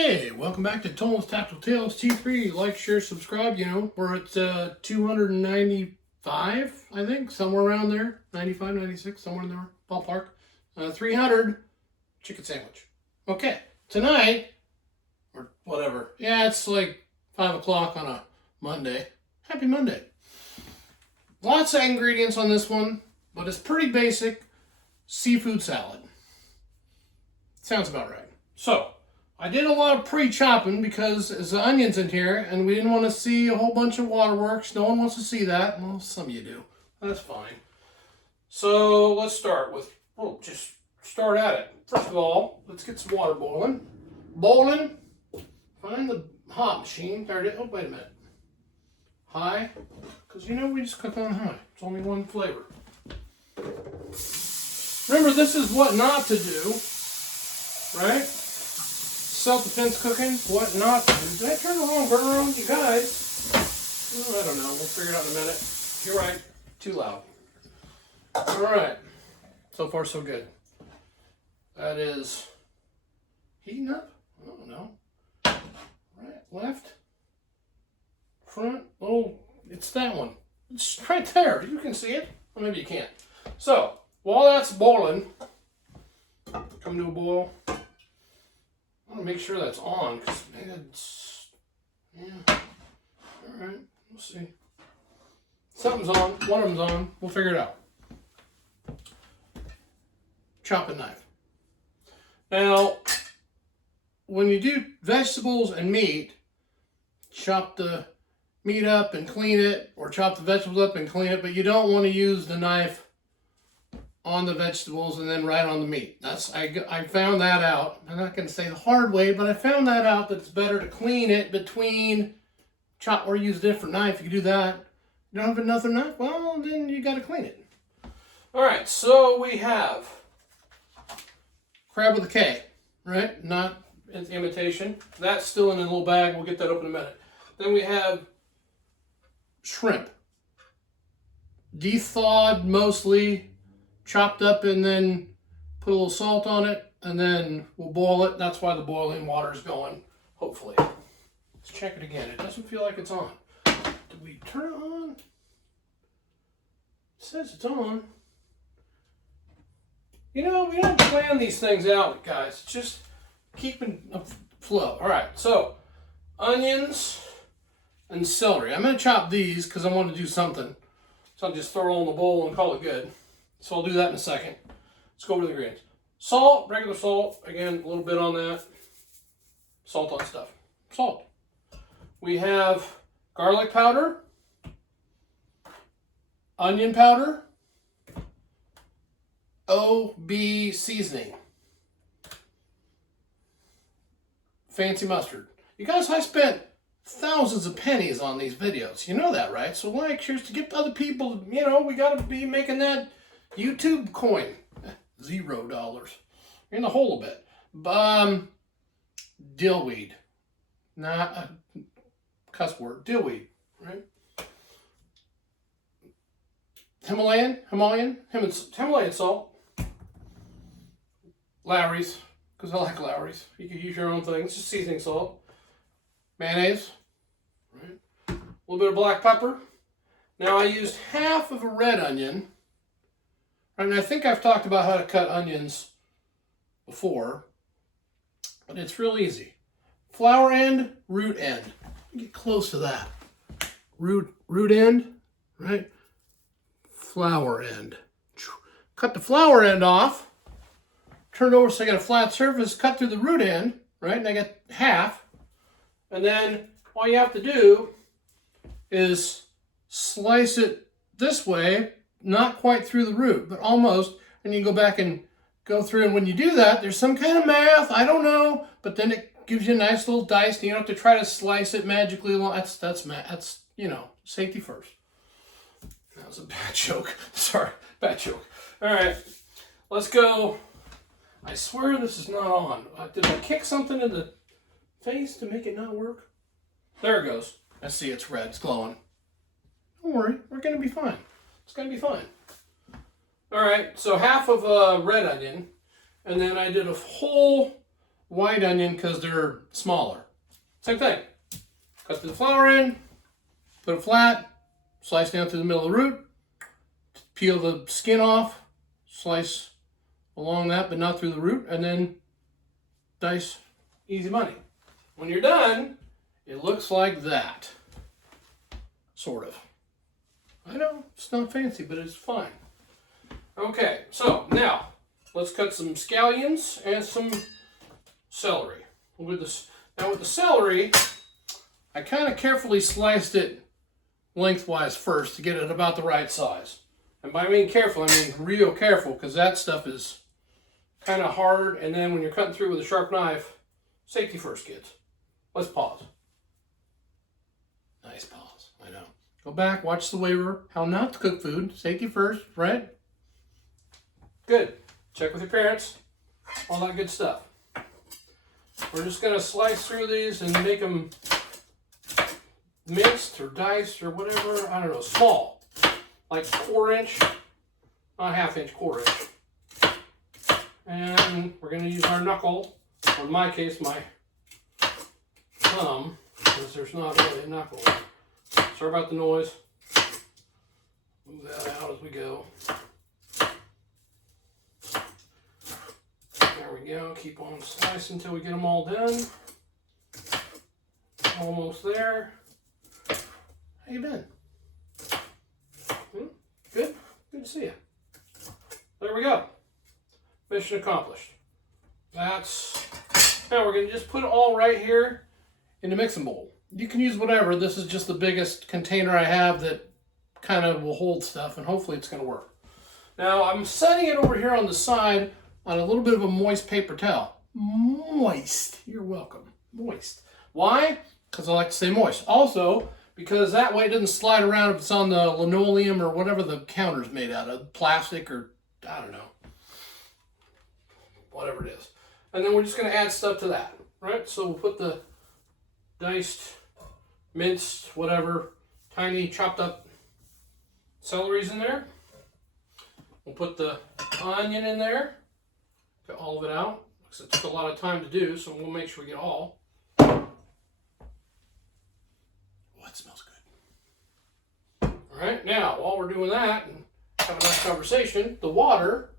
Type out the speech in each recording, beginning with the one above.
Hey, welcome back to Tolan's Tactical Tales T3. Like, share, subscribe. You know, we're at 295, I think, somewhere around there. 95, 96, somewhere in there, ballpark. 300 chicken sandwich. Okay, tonight, or whatever. Yeah, it's like 5 o'clock on a Monday. Happy Monday. Lots of ingredients on this one, but it's pretty basic seafood salad. Sounds about right. So, I did a lot of pre-chopping because there's the onions in here and we didn't want to see a whole bunch of waterworks. No one wants to see that. Well, some of you do. That's fine. So let's start with, just start at it. First of all, let's get some water boiling. Boiling. Find the hot machine. There it is. Oh, wait a minute. High. Because you know we just cook on high. It's only one flavor. Remember, this is what not to do. Right? Self-defense cooking, what not to do. Did I turn the wrong burner on, you guys? Oh, I don't know. We'll figure it out in a minute. You're right. Too loud. All right. So far, so good. That is heating up. I don't know. Right, left, front. Oh, it's that one. It's right there. You can see it. Or maybe you can't. So, while that's boiling, come to a boil. I want to make sure that's on, because it's, yeah, all right, we'll see. Something's on, one of them's on, we'll figure it out. Chopping knife. Now, when you do vegetables and meat, chop the meat up and clean it, or chop the vegetables up and clean it, but you don't want to use the knife on the vegetables and then right on the meat. I found that out. I'm not going to say the hard way, but I found that out that it's better to clean it between chop or use a different knife. You can do that. You don't have another knife? Well, then you got to clean it. All right, so we have crab with a K, right? Not imitation. That's still in a little bag. We'll get that open in a minute. Then we have shrimp. Thawed mostly, chopped up, and then put a little salt on it, and then we'll boil it. That's why the boiling water is going, hopefully. Let's check it again. It doesn't feel like it's on. Did we turn it on? It says it's on. You know, we don't plan these things out, guys. It's just keeping a flow. All right, so onions and celery. I'm going to chop these because I want to do something. So I'll just throw it all in the bowl and call it good. So I'll do that in a second. Let's go over the ingredients. Salt, regular salt. Again, a little bit on that. Salt on stuff. Salt. We have garlic powder, onion powder, OB seasoning, fancy mustard. You guys, I spent thousands of pennies on these videos. You know that, right? So like, shares to get other people, you know, we got to be making that YouTube coin. $0. You're in the hole a bit. Dillweed. Not a cuss word. Dillweed, right? Himalayan salt. Lawry's, because I like Lawry's. You can use your own thing. It's just seasoning salt. Mayonnaise. Right? A little bit of black pepper. Now I used half of a red onion. And I think I've talked about how to cut onions before, but it's real easy. Flower end, root end. Get close to that. Root end, right? Flower end. Cut the flower end off. Turn it over so I got a flat surface. Cut through the root end, right? And I got half. And then all you have to do is slice it this way. Not quite through the root, but almost. And you go back and go through. And when you do that, there's some kind of math. I don't know. But then it gives you a nice little dice. And you don't have to try to slice it magically along. That's you know, safety first. That was a bad joke. Sorry, bad joke. All right, let's go. I swear this is not on. Did I kick something in the face to make it not work? There it goes. I see it's red. It's glowing. Don't worry. We're going to be fine. It's going to be fine. All right, so half of a red onion, and then I did a whole white onion because they're smaller. Same thing. Cut the flour in, put it flat, slice down through the middle of the root, peel the skin off, slice along that but not through the root, and then dice. Easy money. When you're done, it looks like that. Sort of. I know, it's not fancy, but it's fine. Okay, so now let's cut some scallions and some celery. With the celery, I kind of carefully sliced it lengthwise first to get it about the right size. And by being careful, I mean real careful, because that stuff is kind of hard, and then when you're cutting through with a sharp knife, safety first, kids. Let's pause. Nice pause, I know. Go back, watch the waiver, how not to cook food, safety first, right? Good. Check with your parents, all that good stuff. We're just gonna slice through these and make them minced or diced or whatever, I don't know, small. Like 1/4 inch, not 1/2 inch, 1/4 inch. And we're gonna use our knuckle, or in my case, my thumb, because there's not really a knuckle. Sorry about the noise. Move that out as we go. There we go. Keep on slicing until we get them all done. Almost there. How you been? Good? Good to see you. There we go. Mission accomplished. Now we're going to just put it all right here in the mixing bowl. You can use whatever. This is just the biggest container I have that kind of will hold stuff, and hopefully it's going to work. Now I'm setting it over here on the side on a little bit of a moist paper towel. Moist. You're welcome. Moist. Why? Because I like to say moist. Also, because that way it doesn't slide around if it's on the linoleum or whatever the counter's made out of. Plastic or, I don't know. Whatever it is. And then we're just going to add stuff to that. Right? So we'll put the diced, minced, whatever, tiny chopped up celeries in there. We'll put the onion in there. Get all of it out. Because it took a lot of time to do, so we'll make sure we get all. Oh, that smells good. Alright, now while we're doing that and having a nice conversation, the water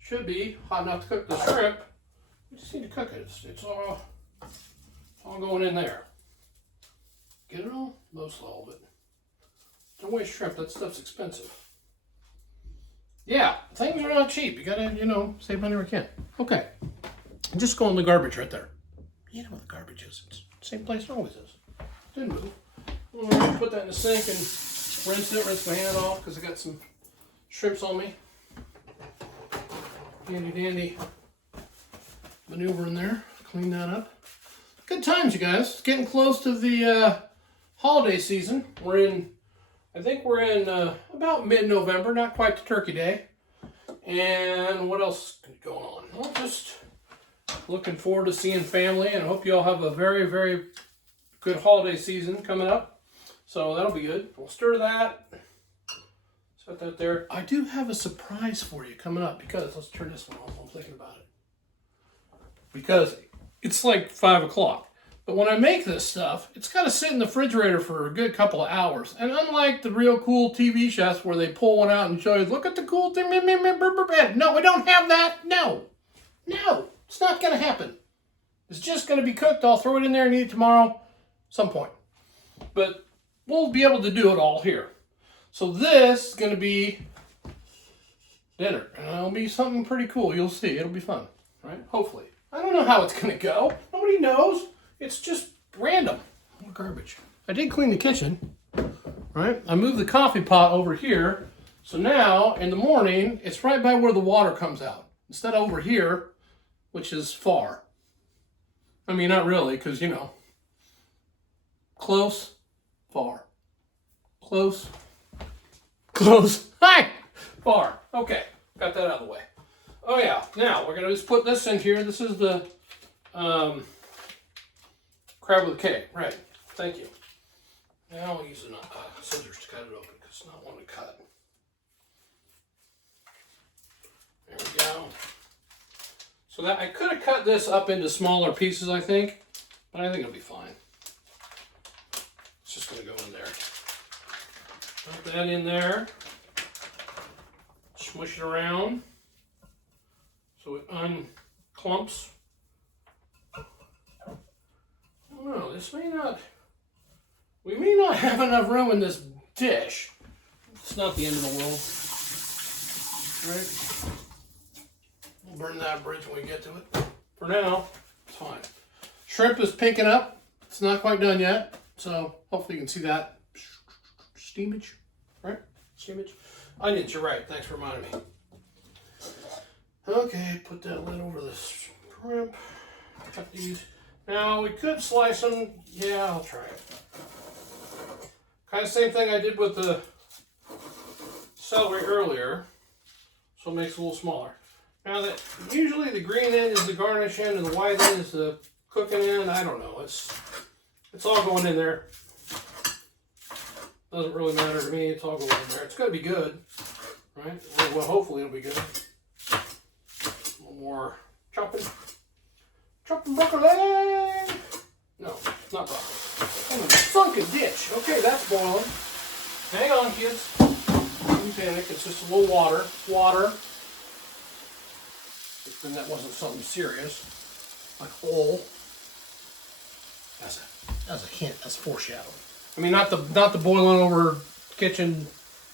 should be hot enough to cook the shrimp. We just need to cook it. It's all going in there. Get it all? Most all of it. Don't waste shrimp. That stuff's expensive. Yeah, things are not cheap. You gotta, save money where you can. Okay. Just go in the garbage right there. You know where the garbage is. It's the same place it always is. Didn't move. I'm gonna put that in the sink and rinse my hand off because I got some shrimps on me. Handy dandy maneuver in there. Clean that up. Good times, you guys. It's getting close to the holiday season. I think we're in about mid-November, not quite to Turkey Day. And what else is going on? Well, just looking forward to seeing family, and I hope you all have a very, very good holiday season coming up. So that'll be good. We'll stir that. Set that there. I do have a surprise for you coming up because, let's turn this one off while I'm thinking about it. Because it's like 5 o'clock. But when I make this stuff, it's got to sit in the refrigerator for a good couple of hours. And unlike the real cool TV chefs where they pull one out and show you, look at the cool thing. No, we don't have that. No, it's not going to happen. It's just going to be cooked. I'll throw it in there and eat it tomorrow, some point. But we'll be able to do it all here. So this is going to be dinner. And it'll be something pretty cool. You'll see. It'll be fun, right? Hopefully. I don't know how it's going to go. Nobody knows. It's just random. More garbage. I did clean the kitchen, right? I moved the coffee pot over here. So now, in the morning, it's right by where the water comes out. Instead of over here, which is far. I mean, not really, because, close, far. Close, hi, far. Okay, got that out of the way. Oh yeah, now we're going to just put this in here. This is the crab with a K, right. Thank you. Now I'll use scissors to cut it open because it's not one to cut. There we go. So that I could have cut this up into smaller pieces, I think, but I think it'll be fine. It's just going to go in there. Put that in there. Smush it around so it unclumps. I don't know, this may not, we may not have enough room in this dish. It's not the end of the world, right? We'll burn that bridge when we get to it. For now, it's fine. Shrimp is pinking up. It's not quite done yet, so hopefully you can see that. Steamage, right? Steamage. Onions, you're right. Thanks for reminding me. Okay, put that lid over the shrimp. Cut these. Now, we could slice them. Yeah, I'll try it. Kind of same thing I did with the celery earlier. So it makes it a little smaller. Now, that usually the green end is the garnish end and the white end is the cooking end. I don't know. It's all going in there. Doesn't really matter to me. It's all going in there. It's going to be good, right? Well, hopefully it'll be good. A little more chopping broccoli. No, not broccoli. Oh, sunken ditch. Okay, that's boiling. Hang on, kids. Don't panic. It's just a little water. Water. But then that wasn't something serious, like oil. That's a hint. That's foreshadowing. I mean, not the boiling over kitchen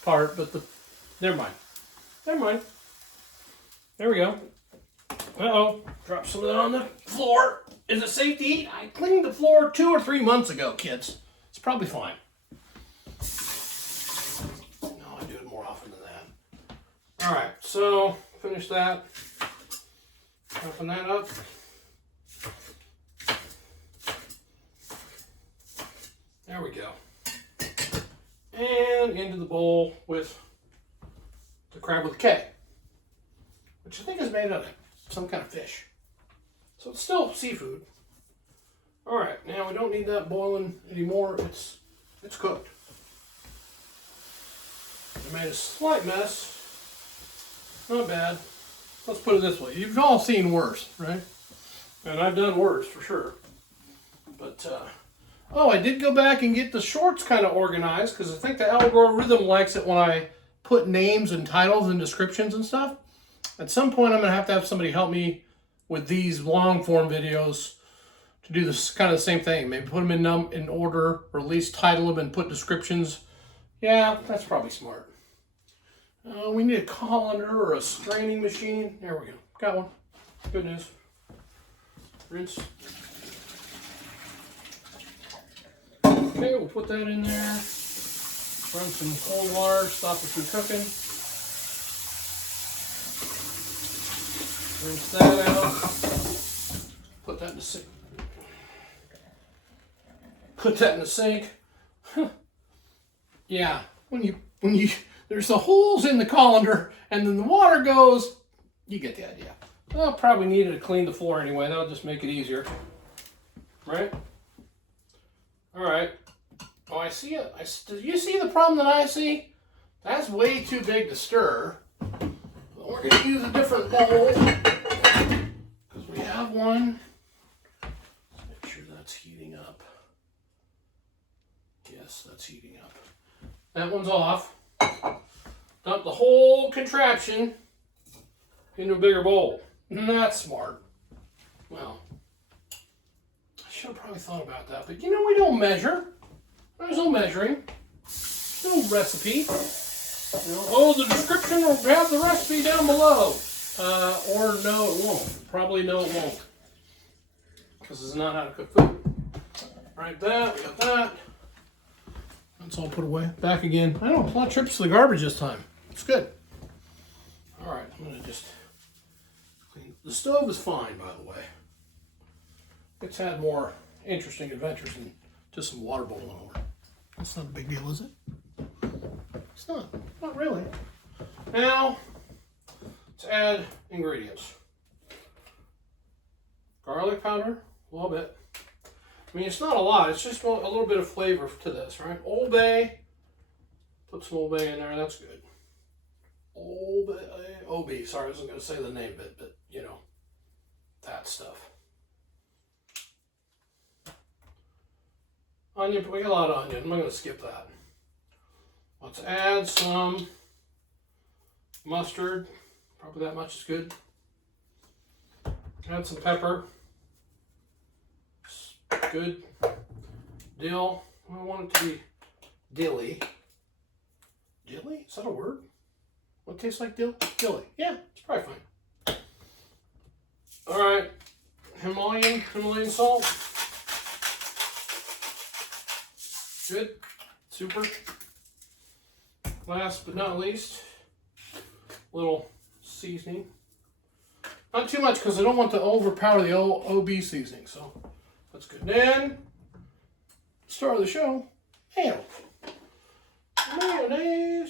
part, but the. Never mind. Never mind. There we go. Uh-oh. Drop some of that on the floor. Is it safe to eat? I cleaned the floor 2 or 3 months ago, kids. It's probably fine. No, I do it more often than that. All right, so finish that. Open that up. There we go. And into the bowl with the crab with a K, which I think is made out of some kind of fish. So it's still seafood. All right, now we don't need that boiling anymore. It's cooked. I made a slight mess. Not bad. Let's put it this way. You've all seen worse, right? And I've done worse for sure. But, oh, I did go back and get the shorts kind of organized because I think the algorithm likes it when I put names and titles and descriptions and stuff. At some point, I'm going to have somebody help me with these long form videos to do this kind of the same thing. Maybe put them in order, or at least title them and put descriptions. Yeah, that's probably smart. We need a colander or a straining machine. There we go. Got one. Good news. Rinse. Okay, we'll put that in there. Run some cold water, stop it from cooking. Rinse that out. Put that in the sink. Put that in the sink. Yeah, when you there's the holes in the colander and then the water goes, you get the idea. I'll probably need to clean the floor anyway. That'll just make it easier. Right? All right. Oh, I see it. Do you see the problem that I see? That's way too big to stir. But we're going to use a different bowl because we have one. Let's make sure that's heating up. Yes, that's heating up. That one's off. Dump the whole contraption into a bigger bowl. That's smart. Well, I should have probably thought about that. But you know, we don't measure. There's no measuring. No recipe. You know, oh, the description will have the recipe down below. Or no, it won't. Probably no, it won't. Because it's not how to cook food. Right, that, we got that. That's all put away. Back again. I don't know, a lot of trips to the garbage this time. It's good. All right, I'm going to just clean. The stove is fine, by the way. It's had more interesting adventures than just some water boiling over. That's not a big deal, is it? It's not. Not really. Now, let's add ingredients. Garlic powder, a little bit. I mean, it's not a lot. It's just a little bit of flavor to this, right? Old Bay. Put some Old Bay in there. That's good. Old Bay. Sorry, I wasn't going to say the name of it, but you know. that stuff. Onion, we got a lot of onion. I'm going to skip that. Let's add some mustard. Probably that much is good. Add some pepper. Good. Dill. I want it to be dilly. Dilly? Is that a word? What tastes like dill? Dilly. Yeah, it's probably fine. All right. Himalayan salt. Good. Super. Last but not least, a little seasoning. Not too much because I don't want to overpower the OB seasoning, so that's good. Then, start of the show, mayonnaise.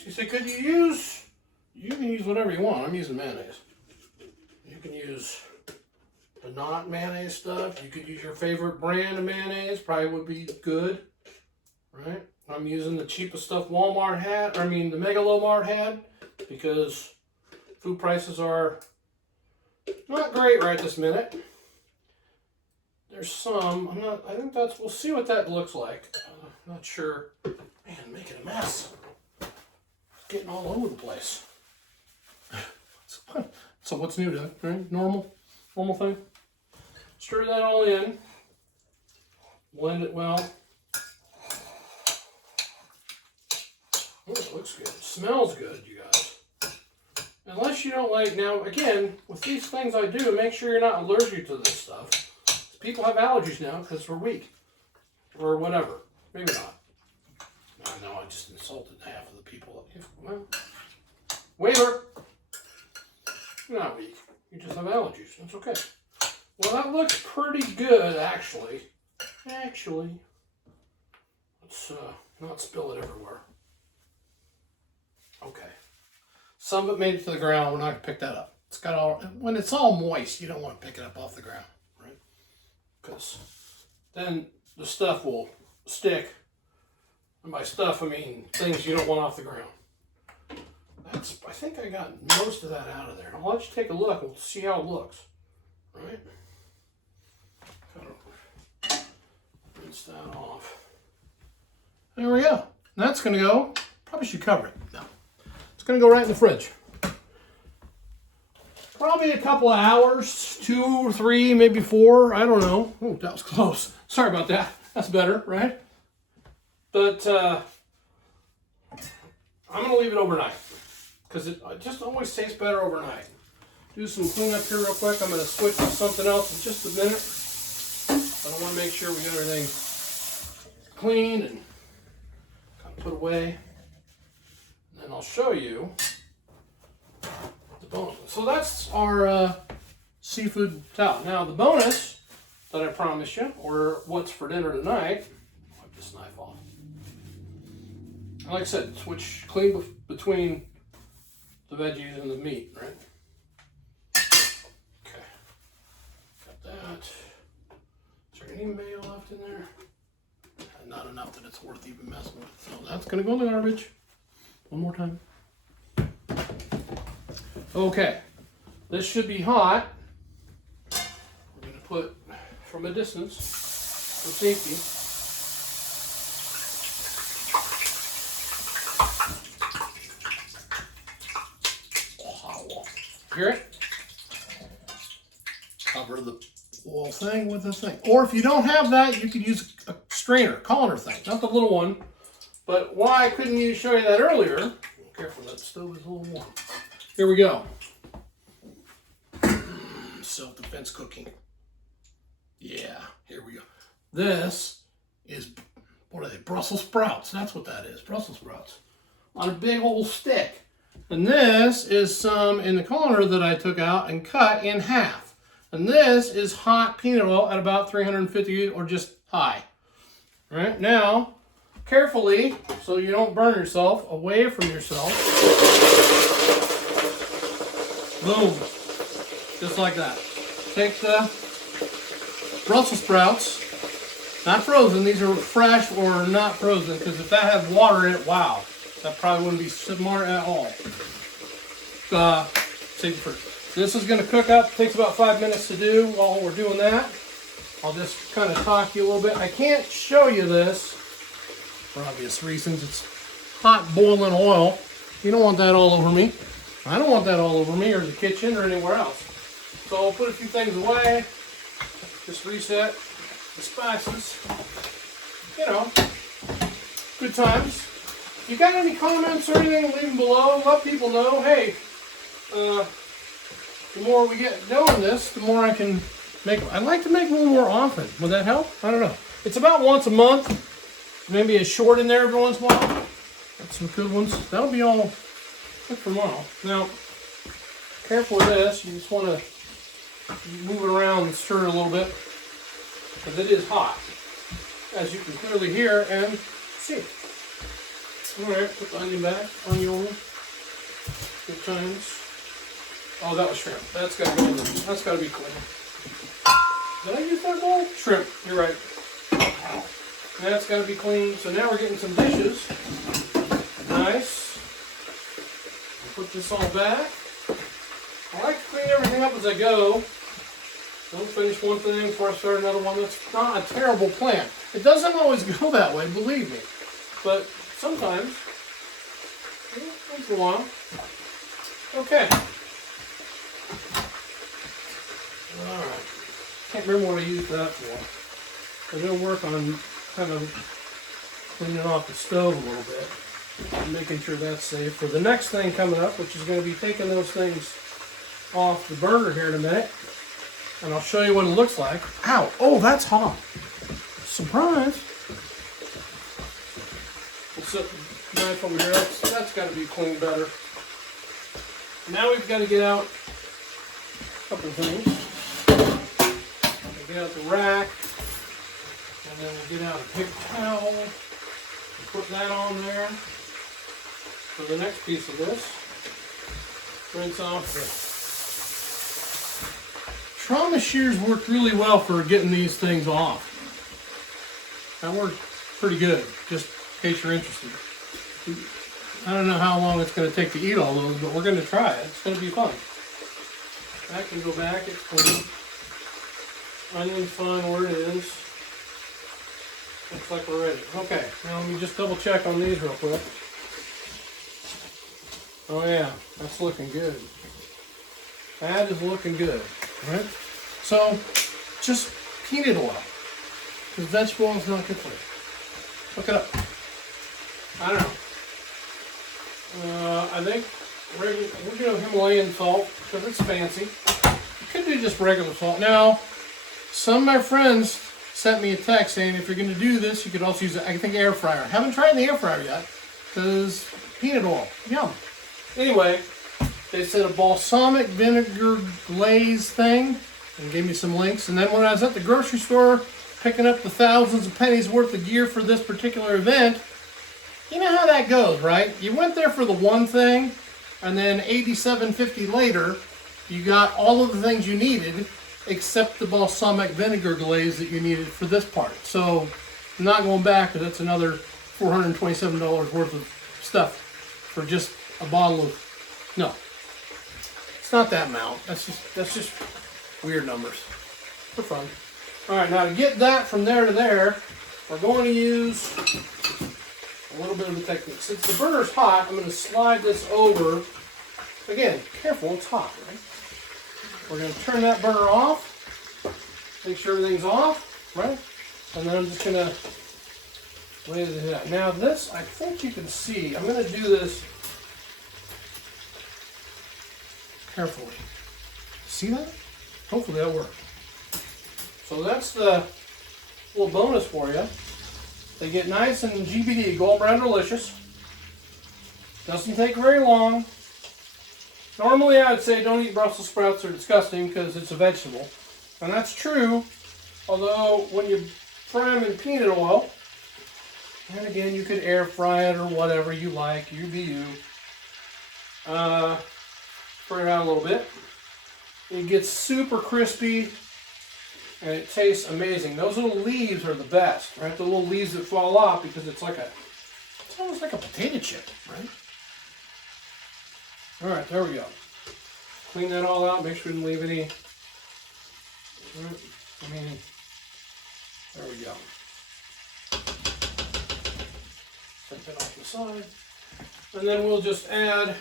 You say, could you use, you can use whatever you want. I'm using mayonnaise. You can use the not mayonnaise stuff. You could use your favorite brand of mayonnaise, probably would be good, right? I'm using the cheapest stuff Walmart had, the Megalomart had, because food prices are not great right this minute. There's some, I think that's, we'll see what that looks like. I'm not sure. Man, making a mess. It's getting all over the place. So what's new, Doug? Right? Normal thing. Stir that all in. Blend it well. Oh, it looks good. It smells good, you guys. Unless you don't like, now again, with these things I do, make sure you're not allergic to this stuff. People have allergies now because we're weak. Or whatever. Maybe not. I know I just insulted half of the people. Well, waiver. You're not weak. You just have allergies. That's okay. Well, that looks pretty good, actually. Let's not spill it everywhere. Okay. Some of it made it to the ground. We're not going to pick that up. It's got all, when it's all moist, you don't want to pick it up off the ground, right? Because then the stuff will stick. And by stuff, I mean things you don't want off the ground. I think I got most of that out of there. I'll let you take a look. We'll see how it looks, right? Kind of rinse that off. There we go. That's going to go, probably should cover it. No. It's going to go right in the fridge. Probably a couple of hours, 2 or 3, maybe 4. I don't know. Oh, that was close. Sorry about that. That's better, right? But I'm going to leave it overnight because it just always tastes better overnight. Do some cleanup here real quick. I'm going to switch to something else in just a minute. I don't want to make sure we got everything cleaned and kind of put away. And I'll show you the bonus. So that's our seafood towel. Now the bonus that I promised you, or what's for dinner tonight, wipe this knife off. Like I said, switch clean between the veggies and the meat, right? Okay, got that. Is there any mayo left in there? Not enough that it's worth even messing with. So that's gonna go in the garbage. One more time. Okay, this should be hot. We're going to put from a distance for safety. Hear it? Cover the whole thing with the thing. Or if you don't have that, you could use a strainer, colander thing, not the little one. But why I couldn't show you that earlier, careful, that stove is a little warm. Here we go. Self-defense cooking. Yeah, here we go. This is, what are they, Brussels sprouts. That's what that is, Brussels sprouts. On a big old stick. And this is some in the colander that I took out and cut in half. And this is hot peanut oil at about 350 or just high. All right, now, carefully, so you don't burn yourself, away from yourself. Boom. Just like that. Take the Brussels sprouts, not frozen, these are fresh or not frozen, because if that had water in it, wow, that probably wouldn't be smart at all. Save it first. This is going to cook up. It takes about 5 minutes to do. While we're doing that, I'll just kind of talk to you a little bit. I can't show you this for obvious reasons. It's hot boiling oil. You don't want that all over me. I don't want that all over me or the kitchen or anywhere else. So I'll put a few things away. Just reset the spices. You know, good times. If you got any comments or anything, leave them below. Let people know, hey, the more we get doing this, the more I can make them. I'd like to make them a little more often. Would that help? I don't know. It's about once a month. Maybe a short in there every once in a while. Got some good ones. That'll be all good for tomorrow. Now, careful with this. You just want to move it around and stir it a little bit, because it is hot, as you can clearly hear and see. All right, put the onion back. Onion. Good times. Oh, that was shrimp. That's got to go in there. That's got to be clean. Did I use that bowl? Shrimp. You're right. That's got to be clean. So now we're getting some dishes. Nice. Put this all back. I like to clean everything up as I go. Don't finish one thing before I start another one. That's not a terrible plan. It doesn't always go that way, believe me. But sometimes, once in a while. Okay. Alright. Can't remember what I used that for. I'm going to work on kind of cleaning off the stove a little bit. And making sure that's safe for the next thing coming up, which is going to be taking those things off the burner here in a minute. And I'll show you what it looks like. Ow! Oh, that's hot. Surprise! We'll set the knife over here. That's got to be cleaned better. Now we've got to get out a couple of things. We'll get out the rack. And then we'll get out a big towel. And put that on there. For the next piece of this. Rinse off the trauma shears worked really well for getting these things off. That worked pretty good, just in case you're interested. I don't know how long it's going to take to eat all those, but we're going to try it. It's going to be fun. That can go back, it's clean. Onion's fine where it is. Looks like we're ready. Okay, now let me just double check on these real quick. Oh yeah, that's looking good. That is looking good. Right? So, just peanut oil. Because vegetable oil is not good for you. Look it up. I don't know. I think we're going to Himalayan salt because it's fancy. You could do just regular salt. Now, some of my friends sent me a text saying if you're going to do this, you could also use, I think, air fryer. Haven't tried the air fryer yet because peanut oil. Yum. Anyway, they said a balsamic vinegar glaze thing and gave me some links. And then when I was at the grocery store picking up the thousands of pennies worth of gear for this particular event, you know how that goes, right? You went there for the one thing, and then $87.50 later, you got all of the things you needed except the balsamic vinegar glaze that you needed for this part. So I'm not going back, because that's another $427 worth of stuff for just a bottle of, no. It's not that amount. That's just weird numbers. For fun. Alright, now to get that from there to there, we're going to use a little bit of a technique. Since the burner's hot, I'm going to slide this over. Again, careful, it's hot, right? We're going to turn that burner off. Make sure everything's off, right? And then I'm just going to lay it out. Now this, I think you can see, I'm going to do this carefully. See that? Hopefully that'll work. So that's the little bonus for you. They get nice and GBD, Golden Brown Delicious. Doesn't take very long. Normally I would say don't eat Brussels sprouts, they're disgusting because it's a vegetable. And that's true, although when you fry them in peanut oil, and again you could air fry it or whatever you like, you be you. Fry it out a little bit. It gets super crispy and it tastes amazing. Those little leaves are the best, right? The little leaves that fall off because it's almost like a potato chip, right? All right, there we go. Clean that all out. Make sure we didn't leave any. There we go. Set that off to the side. And then we'll just add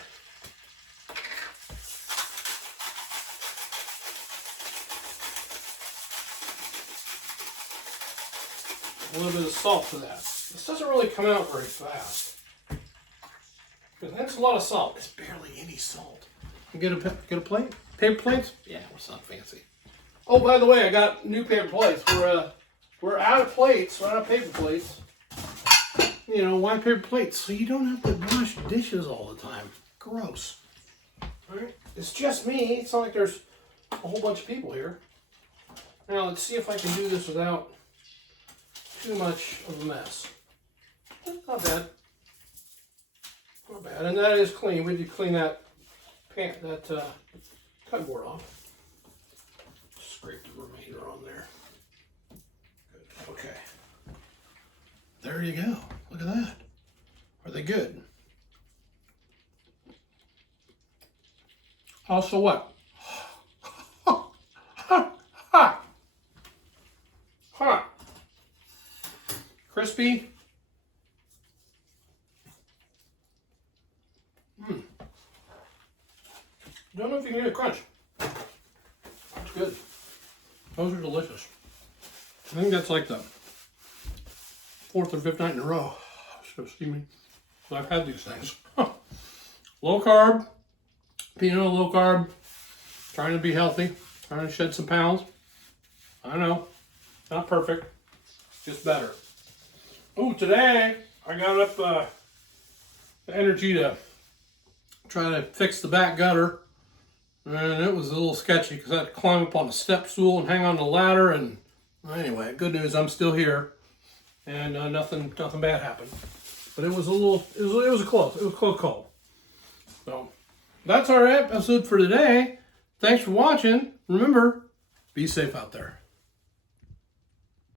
a little bit of salt to that. This doesn't really come out very fast. Because that's a lot of salt. It's barely any salt. Get a plate? Paper plates? Yeah, it's not fancy. Oh, by the way, I got new paper plates. We're out of plates. We're out of paper plates. You know, why paper plates? So you don't have to wash dishes all the time. Gross. Alright? It's just me. It's not like there's a whole bunch of people here. Now, let's see if I can do this without too much of a mess. Not bad. Not bad. And that is clean. We did clean that cardboard off. Scrape the remainder on there. Good. Okay. There you go. Look at that. Are they good? Also what? Hot. Crispy. Don't know if you can get a crunch. It's good. Those are delicious. I think that's like the 4th or 5th night in a row. So steaming. So I've had these things. Low carb. Peanut low carb. Trying to be healthy. Trying to shed some pounds. I know. Not perfect. Just better. Oh, today I got up the energy to try to fix the back gutter. And it was a little sketchy because I had to climb up on a step stool and hang on the ladder. And anyway, good news, I'm still here, and nothing bad happened. But it was a close call. So that's our episode for today. Thanks for watching. Remember, be safe out there.